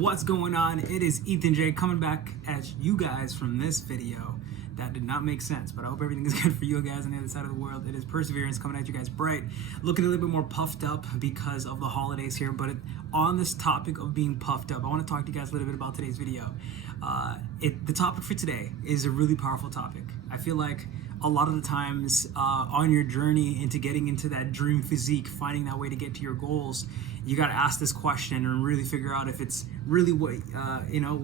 What's going on? It is Ethan J coming back at you guys from this video. That did not make sense, but I hope everything is good for you guys on the other side of the world. It is Perseverance coming at you guys bright, looking a little bit more puffed up because of the holidays here. But on this topic of being puffed up, I want to talk to you guys a little bit about today's video. The topic for today is a really powerful topic. I feel like a lot of the times on your journey into getting into that dream physique, finding that way to get to your goals, you got to ask this question and really figure out if it's really what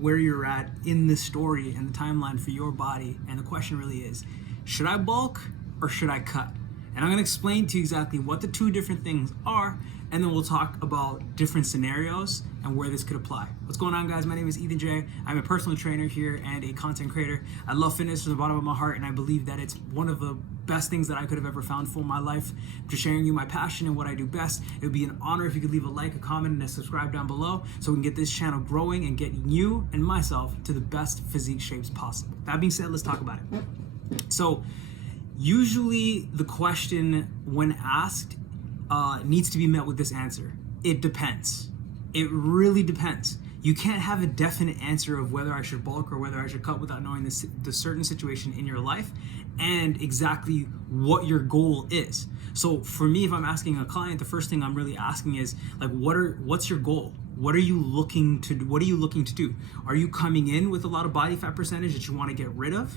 where you're at in the story and the timeline for your body. And the question really is, should I bulk or should I cut? And I'm going to explain to you exactly what the two different things are, and then we'll talk about different scenarios and where this could apply. What's going on, guys? My name is Ethan J. I'm a personal trainer here and a content creator. I love fitness from the bottom of my heart, and I believe that it's one of the best things that I could have ever found for my life. To sharing you my passion and what I do best. It would be an honor if you could leave a like, a comment, and a subscribe down below so we can get this channel growing and get you and myself to the best physique shapes possible. That being said, let's talk about it. So, usually the question when asked needs to be met with this answer. It depends. It really depends. You can't have a definite answer of whether I should bulk or whether I should cut without knowing the certain situation in your life and exactly what your goal is. So for me, if I'm asking a client, the first thing I'm really asking is like, what's your goal? What are you looking to do? Are you coming in with a lot of body fat percentage that you want to get rid of?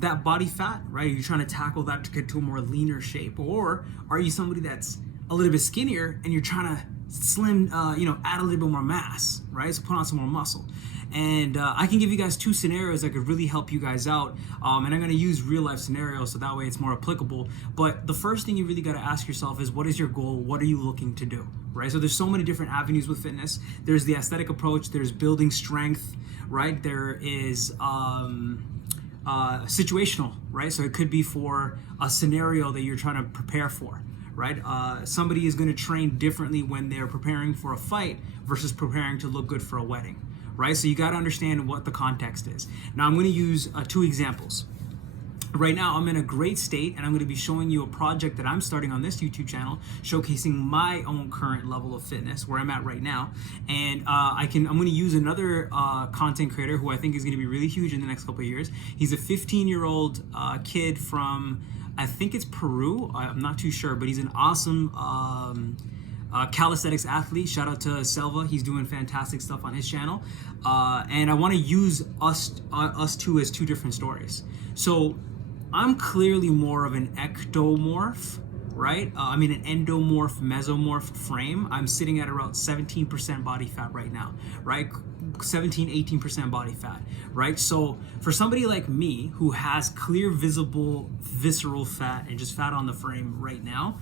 That body fat, right? Are you trying to tackle that to get to a more leaner shape? Or are you somebody that's a little bit skinnier and you're trying to slim, add a little bit more mass, right? So put on some more muscle. And I can give you guys two scenarios that could really help you guys out. And I'm going to use real life scenarios so that way it's more applicable. But the first thing you really got to ask yourself is, what is your goal? What are you looking to do, right? So there's so many different avenues with fitness. There's the aesthetic approach. There's building strength, right? There is situational, right? So it could be for a scenario that you're trying to prepare for, right? Somebody is going to train differently when they're preparing for a fight versus preparing to look good for a wedding, right? So you got to understand what the context is. Now I'm going to use two examples. Right now, I'm in a great state, and I'm going to be showing you a project that I'm starting on this YouTube channel, showcasing my own current level of fitness, where I'm at right now. And I'm going to use another content creator who I think is going to be really huge in the next couple of years. He's a 15-year-old kid from, I think it's Peru. I'm not too sure, but he's an awesome calisthenics athlete. Shout out to Selva. He's doing fantastic stuff on his channel. And I want to use us two as two different stories. So I'm clearly more of an ectomorph, right? An endomorph, mesomorph frame. I'm sitting at around 17% body fat right now, right? 17, 18% body fat, right? So for somebody like me who has clear, visible, visceral fat and just fat on the frame right now,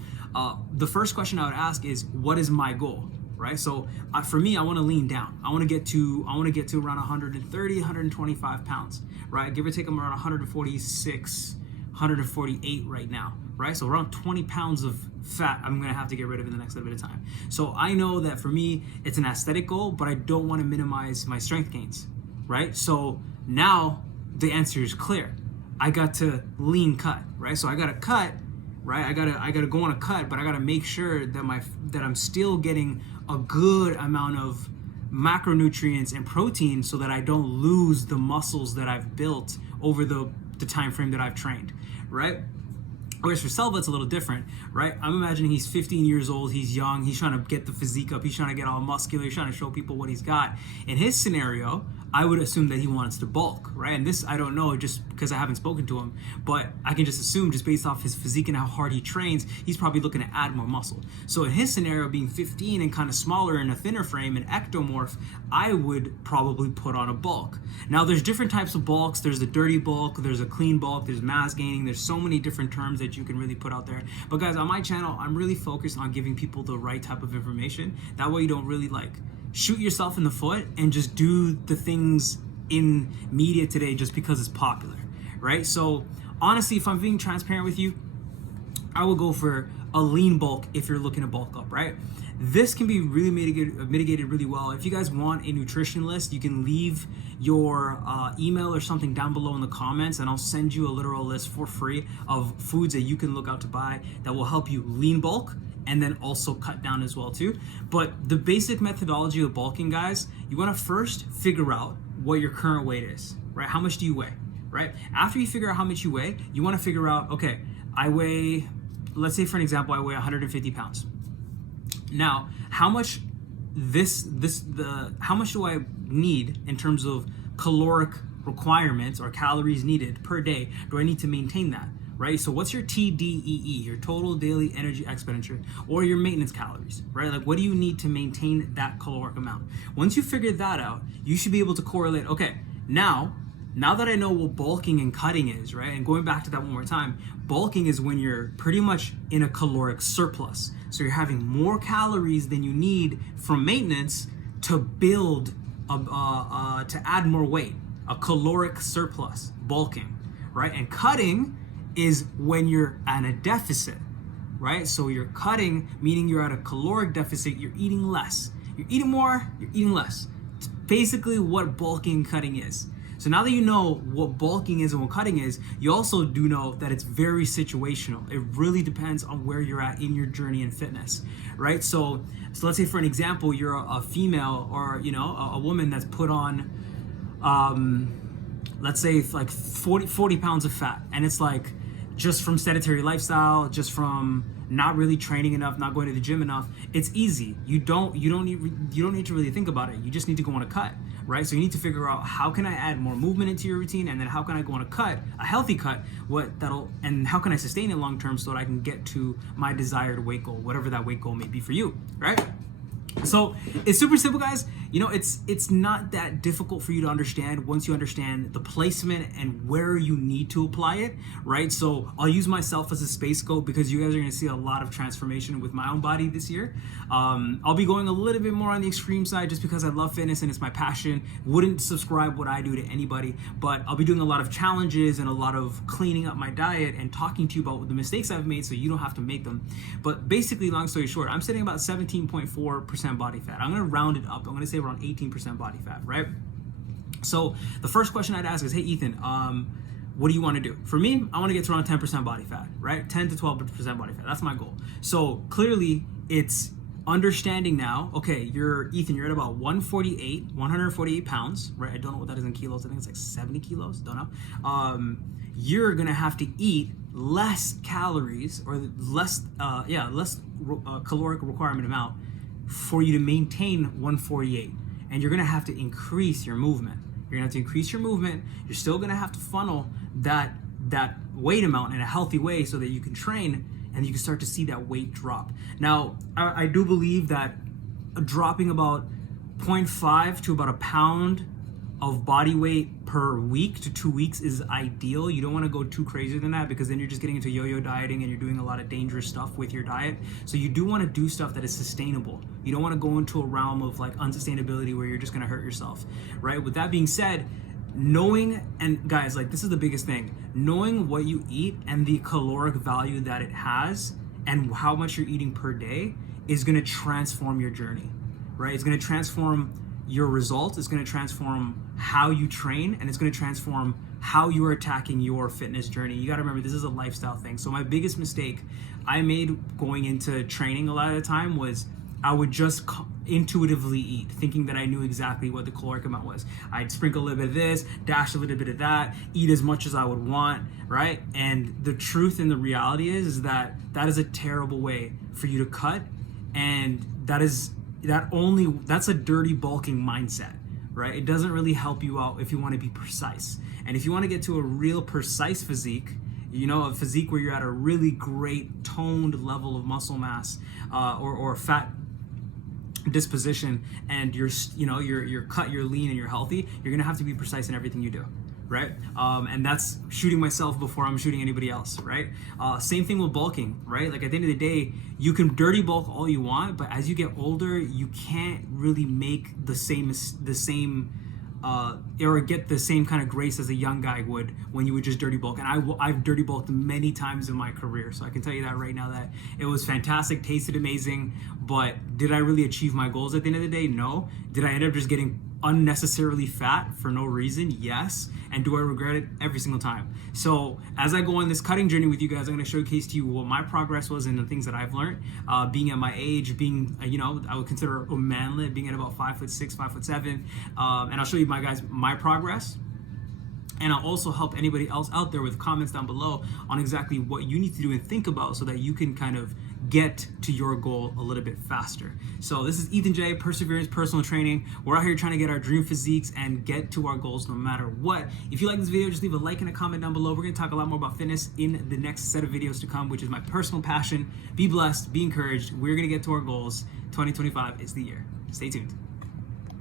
the first question I would ask is, what is my goal? Right? So for me, I want to lean down. I want to get to around 130, 125 pounds, right? Give or take, I'm around 146, 148 right now, right? So around 20 pounds of fat I'm going to have to get rid of in the next little bit of time. So I know that for me, it's an aesthetic goal, but I don't want to minimize my strength gains, right? So now the answer is clear. I got to lean cut, right? So I got to cut, right? I gotta go on a cut, but I gotta make sure that I'm still getting a good amount of macronutrients and protein so that I don't lose the muscles that I've built over the time frame that I've trained, right? Whereas for Selva, it's a little different, right? I'm imagining he's 15 years old, he's young, he's trying to get the physique up, he's trying to get all muscular, he's trying to show people what he's got. In his scenario, I would assume that he wants to bulk, right? And this, I don't know, just because I haven't spoken to him, but I can just assume, just based off his physique and how hard he trains, he's probably looking to add more muscle. So in his scenario, being 15 and kind of smaller in a thinner frame, an ectomorph, I would probably put on a bulk. Now, there's different types of bulks. There's the dirty bulk, there's a clean bulk, there's mass gaining, there's so many different terms that you can really put out there. But guys, on my channel, I'm really focused on giving people the right type of information. That way you don't really shoot yourself in the foot and just do the things in media today just because it's popular, right? So honestly, if I'm being transparent with you, I would go for a lean bulk if you're looking to bulk up, right? This can be really mitigated really well. If you guys want a nutrition list, you can leave your email or something down below in the comments, and I'll send you a literal list for free of foods that you can look out to buy that will help you lean bulk and then also cut down as well too. But the basic methodology of bulking, guys, you want to first figure out what your current weight is, right? How much do you weigh, right? After you figure out how much you weigh, you want to figure out, okay, I weigh, let's say for an example, I weigh 150 pounds. Now, how much how much do I need in terms of caloric requirements or calories needed per day? Do I need to maintain that? Right? So what's your TDEE, your total daily energy expenditure, or your maintenance calories, right? Like what do you need to maintain that caloric amount? Once you figure that out, you should be able to correlate, okay, now that I know what bulking and cutting is, right? And going back to that one more time, bulking is when you're pretty much in a caloric surplus. So you're having more calories than you need from maintenance to build, to add more weight, a caloric surplus, bulking, right? And cutting is when you're at a deficit, right? So you're cutting, meaning you're at a caloric deficit, you're eating less. You're eating more, you're eating less. It's basically what bulking and cutting is. So now that you know what bulking is and what cutting is, you also do know that it's very situational. It really depends on where you're at in your journey in fitness, right? So let's say for an example, you're a female or, you know, a woman that's put on, let's say like 40 pounds of fat, and it's like, just from sedentary lifestyle, just from not really training enough, not going to the gym enough. It's easy. You don't need to really think about it. You just need to go on a cut, right? So you need to figure out, how can I add more movement into your routine, and then how can I go on a cut, a healthy cut, and how can I sustain it long term so that I can get to my desired weight goal, whatever that weight goal may be for you, right? So it's super simple, guys. You know, it's not that difficult for you to understand once you understand the placement and where you need to apply it, right? So I'll use myself as a space goat because you guys are going to see a lot of transformation with my own body this year. I'll be going a little bit more on the extreme side just because I love fitness and it's my passion. Wouldn't subscribe what I do to anybody, but I'll be doing a lot of challenges and a lot of cleaning up my diet and talking to you about the mistakes I've made so you don't have to make them. But basically, long story short, I'm sitting about 17.4% body fat. I'm going to round it up. I'm going to say around 18% body fat, right? So the first question I'd ask is, hey, Ethan, what do you want to do? For me, I want to get to around 10% body fat, right? 10 to 12% body fat. That's my goal. So clearly it's understanding now, okay, Ethan, you're at about 148 pounds, right? I don't know what that is in kilos. I think it's like 70 kilos. Don't know. You're going to have to eat less calories or less caloric requirement amount for you to maintain 148, and you're gonna have to increase your movement. You're gonna have to increase your movement. You're still gonna have to funnel that weight amount in a healthy way so that you can train and you can start to see that weight drop. Now, I do believe that dropping about 0.5 to about a pound of body weight per week to 2 weeks is ideal. You don't want to go too crazy than that because then you're just getting into yo-yo dieting and you're doing a lot of dangerous stuff with your diet. So you do want to do stuff that is sustainable. You don't want to go into a realm of like unsustainability where you're just going to hurt yourself, right? With that being said, knowing, and guys, like this is the biggest thing, knowing what you eat and the caloric value that it has and how much you're eating per day is going to transform your journey, right? It's going to transform your result, is going to transform how you train, and it's going to transform how you are attacking your fitness journey. You got to remember, this is a lifestyle thing. So my biggest mistake I made going into training a lot of the time was I would just intuitively eat, thinking that I knew exactly what the caloric amount was. I'd sprinkle a little bit of this, dash a little bit of that, eat as much as I would want, right? And the truth and the reality is that is a terrible way for you to cut, and that's a dirty bulking mindset, right? It doesn't really help you out if you want to be precise. And if you want to get to a real precise physique, you know, a physique where you're at a really great toned level of muscle mass or fat disposition, and you're cut, you're lean, and you're healthy, you're gonna have to be precise in everything you do, right? And that's shooting myself before I'm shooting anybody else, right? Same thing with bulking, right? Like at the end of the day, you can dirty bulk all you want, but as you get older, you can't really make the same or get the same kind of grace as a young guy would when you would just dirty bulk. And I've dirty bulked many times in my career, so I can tell you that right now that it was fantastic, tasted amazing, but did I really achieve my goals at the end of the day? No. Did I end up just getting unnecessarily fat for no reason? Yes. And do I regret it? Every single time. So as I go on this cutting journey with you guys, I'm going to showcase to you what my progress was and the things that I've learned. Being at my age, being, I would consider a manlet, being at about 5'6", 5'7", and I'll show you my progress. And I'll also help anybody else out there with comments down below on exactly what you need to do and think about so that you can kind of get to your goal a little bit faster. So this is Ethan J, Perseverance Personal Training. We're out here trying to get our dream physiques and get to our goals no matter what. If you like this video, just leave a like and a comment down below. We're gonna talk a lot more about fitness in the next set of videos to come, which is my personal passion. Be blessed, be encouraged. We're gonna get to our goals. 2025 is the year. Stay tuned.